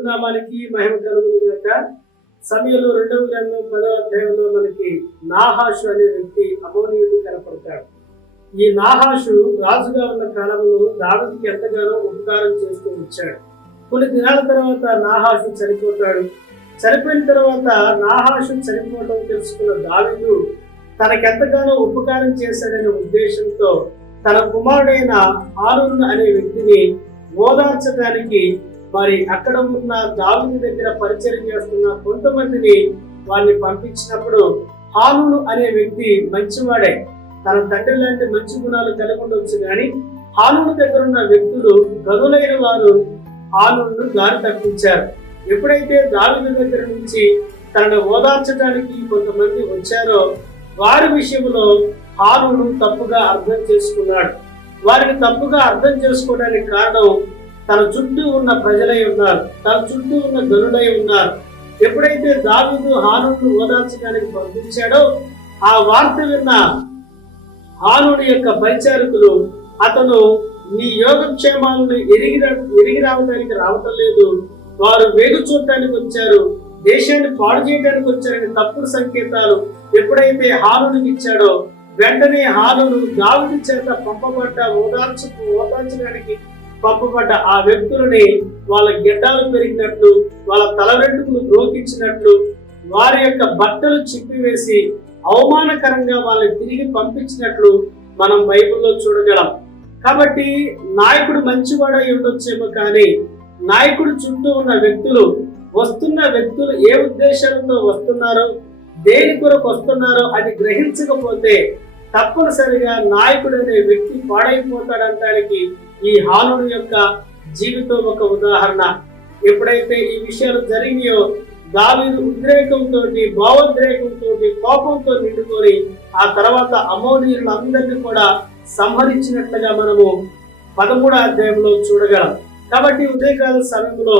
దేవుని నామానికి మహిమ కలుగును గాక. సమయంలో 2వ గ్రంథం 10వ అధ్యాయంలో మనకి నాహాషు అనే వ్యక్తి అమోనీయుడు కనపడతాడు. ఈ నాహాషు రాజుగా ఉన్న కాలంలో దావీదుకి ఎంతగానో ఉపకారం చేస్తూ వచ్చాడు. కొన్ని దినాల తర్వాత నాహాషు చనిపోతాడు. చనిపోయిన తర్వాత నాహాషు చనిపోవడం తెలుసుకున్న దావీదు తనకెంతగానో ఉపకారం చేశాడనే ఉద్దేశంతో తన కుమారుడైన హానూను అనే వ్యక్తిని ఓదార్చడానికి మరి అక్కడ ఉన్న దావీదు దగ్గర పరిచయం చేస్తున్న కొంతమందిని వారిని పంపించినప్పుడు హానూను అనే వ్యక్తి మంచివాడే, తన తండ్రి లాంటి మంచి గుణాలు కలిగి ఉండవచ్చు, కానీ హానూను దగ్గర ఉన్న వ్యక్తులు గనులైన వారు హానూను దారి తప్పించారు. ఎప్పుడైతే దావీదు దగ్గర నుంచి తనను ఓదార్చడానికి కొంతమంది వచ్చారో వారి విషయంలో హానూను తప్పుగా అర్థం చేసుకున్నాడు. వారిని తప్పుగా అర్థం చేసుకోవడానికి కారణం తన చుట్టూ ఉన్న ప్రజలై ఉన్నారు, తన చుట్టూ ఉన్న గనులై ఉన్నారు. ఎప్పుడైతే దావీదు హానూను ఓదార్చడానికి పంపించాడో ఆ వార్త విన్న హానూను యొక్క పరిచారకులు అతను నీ యోగక్షేమాలను ఎరిగి రావడానికి రావటం లేదు, వారు వేగు చూడటానికి వచ్చారు, దేశాన్ని పాడు చేయడానికి వచ్చారని తప్పుడు సంకేతాలు ఎప్పుడైతే హానూనుకి ఇచ్చాడో వెంటనే హానూను దావీదు చేత పంపబడ్డ ఓదార్చడానికి పంపబడ్డ ఆ వ్యక్తులని వాళ్ళ గిడ్డాలు పెరిగినట్లు, వాళ్ళ తల వెంట్రుకలు ద్రోకించినట్లు, వారి యొక్క బట్టలు చిప్పివేసి అవమానకరంగా వాళ్ళని తిరిగి పంపించినట్లు మనం బైబిల్లో చూడగలం. కాబట్టి నాయకుడు మంచివాడై ఉండొచ్చేమో, కానీ నాయకుడు చుట్టూ ఉన్న వ్యక్తులు, వస్తున్న వ్యక్తులు ఏ ఉద్దేశాలతో వస్తున్నారో, దేని కొరకు వస్తున్నారో అది గ్రహించకపోతే తప్పనిసరిగా నాయకుడు అనే వ్యక్తి పాడైపోతాడనడానికి ఈ హానూను యొక్క జీవితం ఒక ఉదాహరణ. ఎప్పుడైతే ఈ విషయాలు జరిగినాయో దావీదు ఉద్రేకంతో, భావోద్రేకంతో, కోపంతో నిండుకొని ఆ తర్వాత అమోనీయులందరినీ కూడా సంహరించినట్లుగా మనము 13వ అధ్యాయంలో చూడగలం. కాబట్టి ఉదయకాల సమయంలో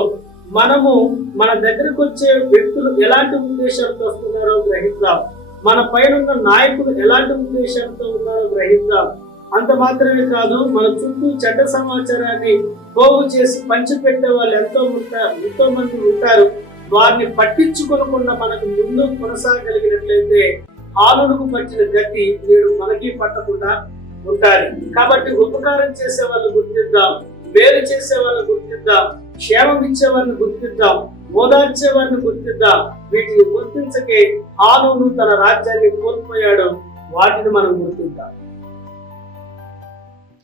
మనము మన దగ్గరకు వచ్చే వ్యక్తులు ఎలాంటి ఉద్దేశాలతో వస్తున్నారో గ్రహిద్దాం, మన పైన ఉన్న నాయకులు ఎలాంటి ఉద్దేశాలతో ఉన్నారో గ్రహిద్దాం. అంత మాత్రమే కాదు, మన చుట్టూ చెడ్డ సమాచారాన్ని పోగు చేసి పంచిపెట్టే వాళ్ళు ఎంతో మంది ఉంటారు. వారిని పట్టించుకోకుండా మనకు ముందు కొనసాగలిగినట్లయితే హానూనుకు పట్టిన గతి నేడు మనకి పట్టకుండా ఉంటారు. కాబట్టి ఉపకారం చేసే వాళ్ళు గుర్తిద్దాం, మేలు చేసే వాళ్ళని గుర్తిద్దాం, క్షేమం ఇచ్చే వారిని గుర్తిద్దాం, ఓదార్చే వారిని గుర్తిద్దాం. వీటిని గుర్తించకే హానూను తన రాజ్యాన్ని కోల్పోయాడు. వాటిని మనం గుర్తిద్దాం.